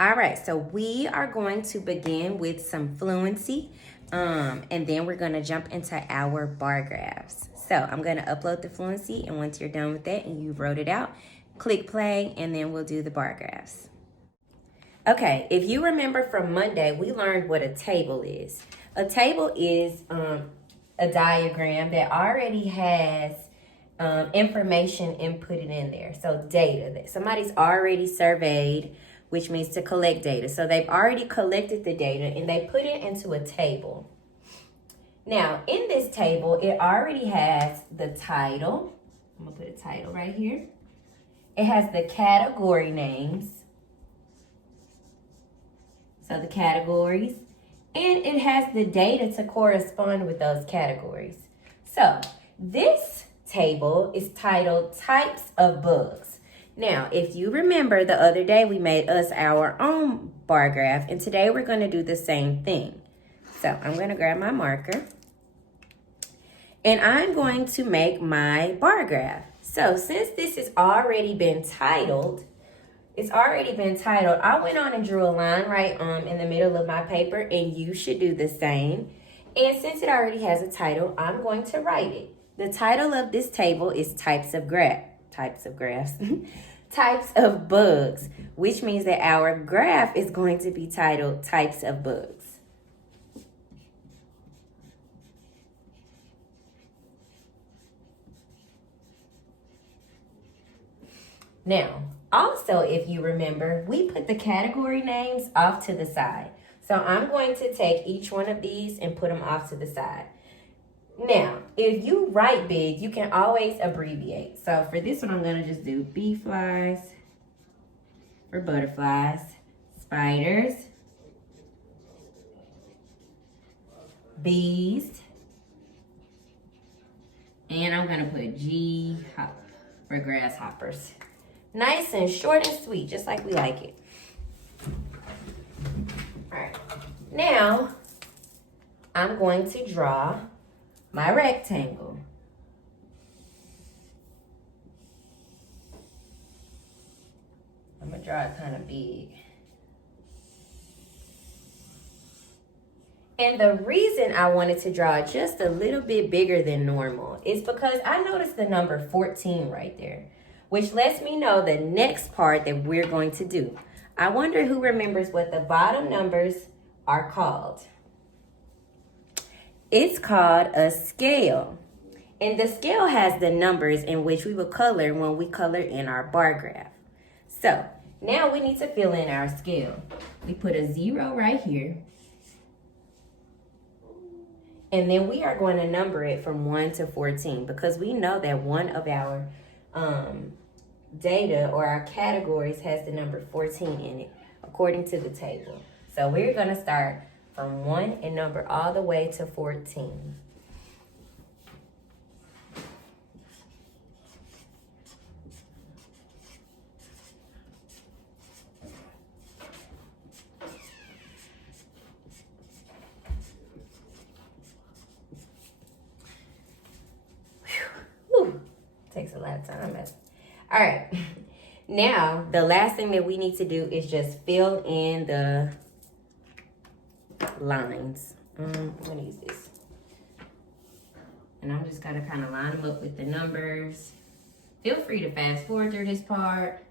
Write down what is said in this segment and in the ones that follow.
All right, so we are going to begin with some fluency, and then we're going to jump into our bar graphs. So I'm going to upload the fluency, and once you're done with that and you've wrote it out, click play, and then we'll do the bar graphs. Okay, if you remember from Monday, we learned what a table is. A table is a diagram that already has information inputted in there. So data that somebody's already surveyed, which means to collect data. So they've already collected the data and they put it into a table. Now, in this table, it already has the title. I'm gonna put a title right here. It has the category names. So the categories. And it has the data to correspond with those categories. So this table is titled Types of Bugs. Now, if you remember the other day, we made us our own bar graph, and today we're going to do the same thing. So I'm going to grab my marker, and I'm going to make my bar graph. So since this has already been titled, I went on and drew a line right in the middle of my paper, and you should do the same. And since it already has a title, I'm going to write it. The title of this table is Types of Bugs, which means that our graph is going to be titled Types of Bugs. Now, also, if you remember, we put the category names off to the side. So I'm going to take each one of these and put them off to the side. Now, if you write big, you can always abbreviate. So for this one, I'm going to just do bee flies for butterflies, spiders, bees, and I'm going to put G hop for grasshoppers. Nice and short and sweet, just like we like it. All right. Now, I'm going to draw my rectangle. I'm going to draw it kind of big. And the reason I wanted to draw it just a little bit bigger than normal is because I noticed the number 14 right there, which lets me know the next part that we're going to do. I wonder who remembers what the bottom numbers are called. It's called a scale. And the scale has the numbers in which we will color when we color in our bar graph. So now we need to fill in our scale. We put a 0 right here. And then we are going to number it from 1 to 14 because we know that one of our data or our categories has the number 14 in it according to the table. So we're going to start from 1 and number all the way to 14. Whew. Takes a lot of time. All right. Now, the last thing that we need to do is just fill in the lines. I'm going to use this. And I'm just going to kind of line them up with the numbers. Feel free to fast forward through this part.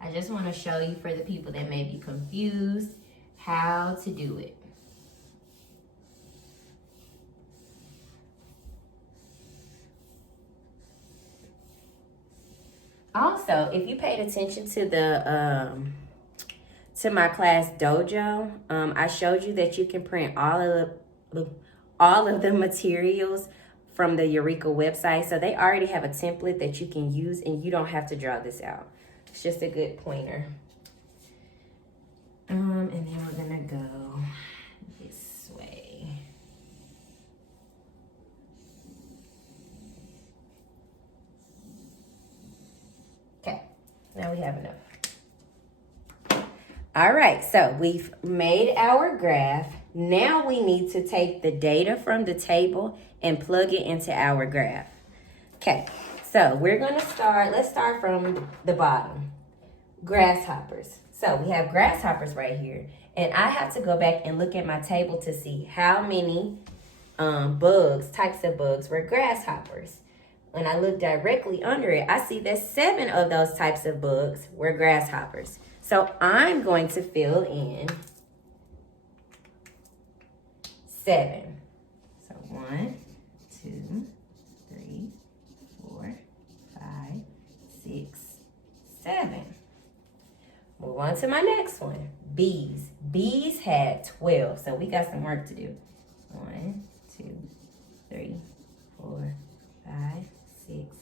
I just want to show you, for the people that may be confused, how to do it. Also, if you paid attention to the to my class dojo, I showed you that you can print all of the materials from the Eureka website. So they already have a template that you can use, and you don't have to draw this out. It's just a good pointer. And then we're gonna go this way. Okay, now we have enough. All right, so we've made our graph. Now we need to take the data from the table and plug it into our graph. Okay, so we're gonna start, let's start from the bottom. grasshoppers. So we have grasshoppers right here. And I have to go back and look at my table to see how many types of bugs were grasshoppers. When I look directly under it, I see that 7 of those types of bugs were grasshoppers. So I'm going to fill in 7. So 1, 2, 3, 4, 5, 6, 7. Move on to my next one. Bees. Bees had 12. So we got some work to do. 1, 2, 3, 4, 5, 6,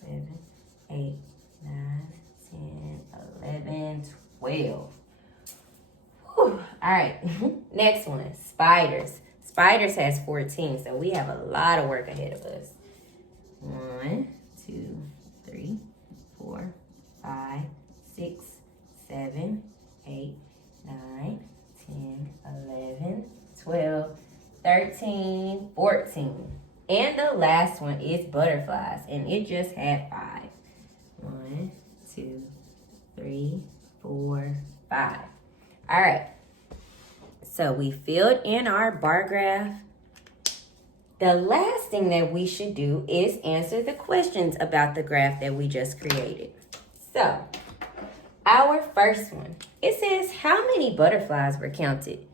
7, 8, 9, 10, 11, 12. Whew. All right. Next one. Spiders. Spiders has 14. So we have a lot of work ahead of us. 1, 2, 3, 4, 5, 6, 7, 8, 9, 10, 11, 12, 13, 14. And the last one is butterflies, and it just had 5. 1, 2, 3, 4, 5. All right. So we filled in our bar graph. The last thing that we should do is answer the questions about the graph that we just created. So our first one, it says how many butterflies were counted.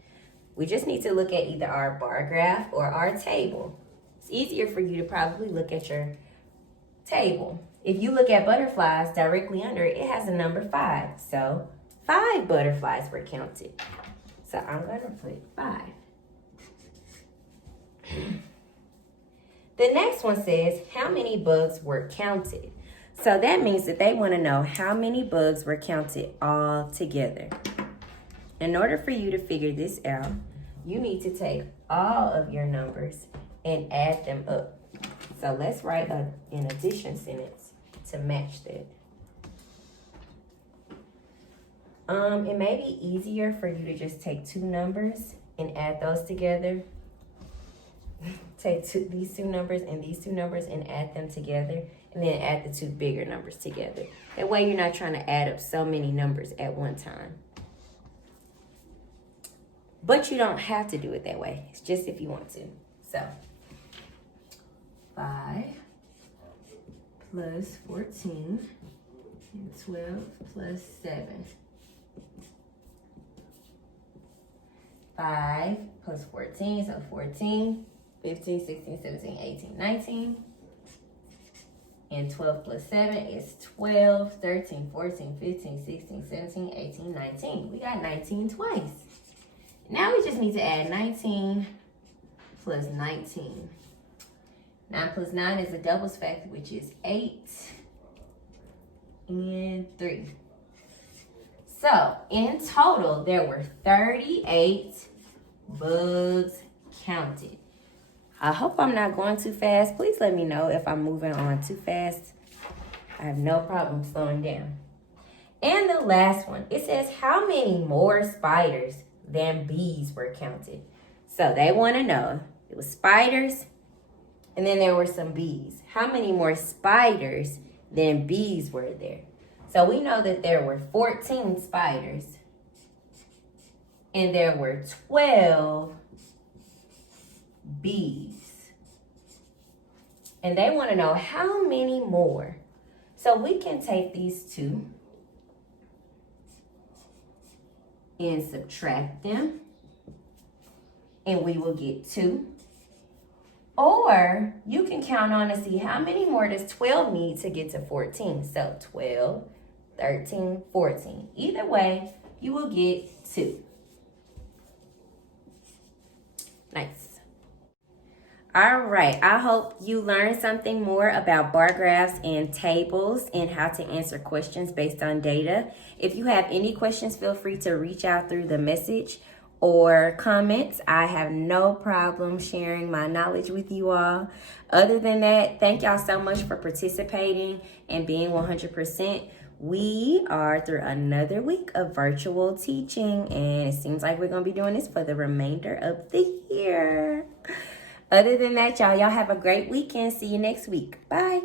We just need to look at either our bar graph or our table. It's easier for you to probably look at your table. If you look at butterflies directly under it, it has a number 5. So 5 butterflies were counted. So I'm going to put 5. The next one says how many bugs were counted. So that means that they want to know how many bugs were counted all together. In order for you to figure this out, you need to take all of your numbers and add them up. So let's write an addition sentence to match that. It may be easier for you to just take 2 numbers and add those together. Take these 2 numbers and these 2 numbers and add them together, and then add the 2 bigger numbers together. That way you're not trying to add up so many numbers at one time. But you don't have to do it that way. It's just if you want to. So 5 plus 14 and 12 plus 7. 5 plus 14, so 14, 15, 16, 17, 18, 19. And 12 plus 7 is 12, 13, 14, 15, 16, 17, 18, 19. We got 19 twice. Now we just need to add 19 plus 19. 9 plus 9 is a doubles factor, which is 8 and 3. So, in total, there were 38 bugs counted. I hope I'm not going too fast. Please let me know if I'm moving on too fast. I have no problem slowing down. And the last one, it says how many more spiders than bees were counted. So they want to know, it was spiders, and then there were some bees. How many more spiders than bees were there? So we know that there were 14 spiders, and there were 12 bees. And they want to know how many more. So we can take these 2 and subtract them, and we will get 2. Or you can count on to see how many more does 12 need to get to 14. So 12, 13, 14. Either way, you will get 2. Nice. All right, I hope you learned something more about bar graphs and tables and how to answer questions based on data. If you have any questions, feel free to reach out through the message or comments. I have no problem sharing my knowledge with you all. Other than that, thank y'all so much for participating and being 100%. We are through another week of virtual teaching, and it seems like we're going to be doing this for the remainder of the year. Other than that, y'all have a great weekend. See you next week. Bye.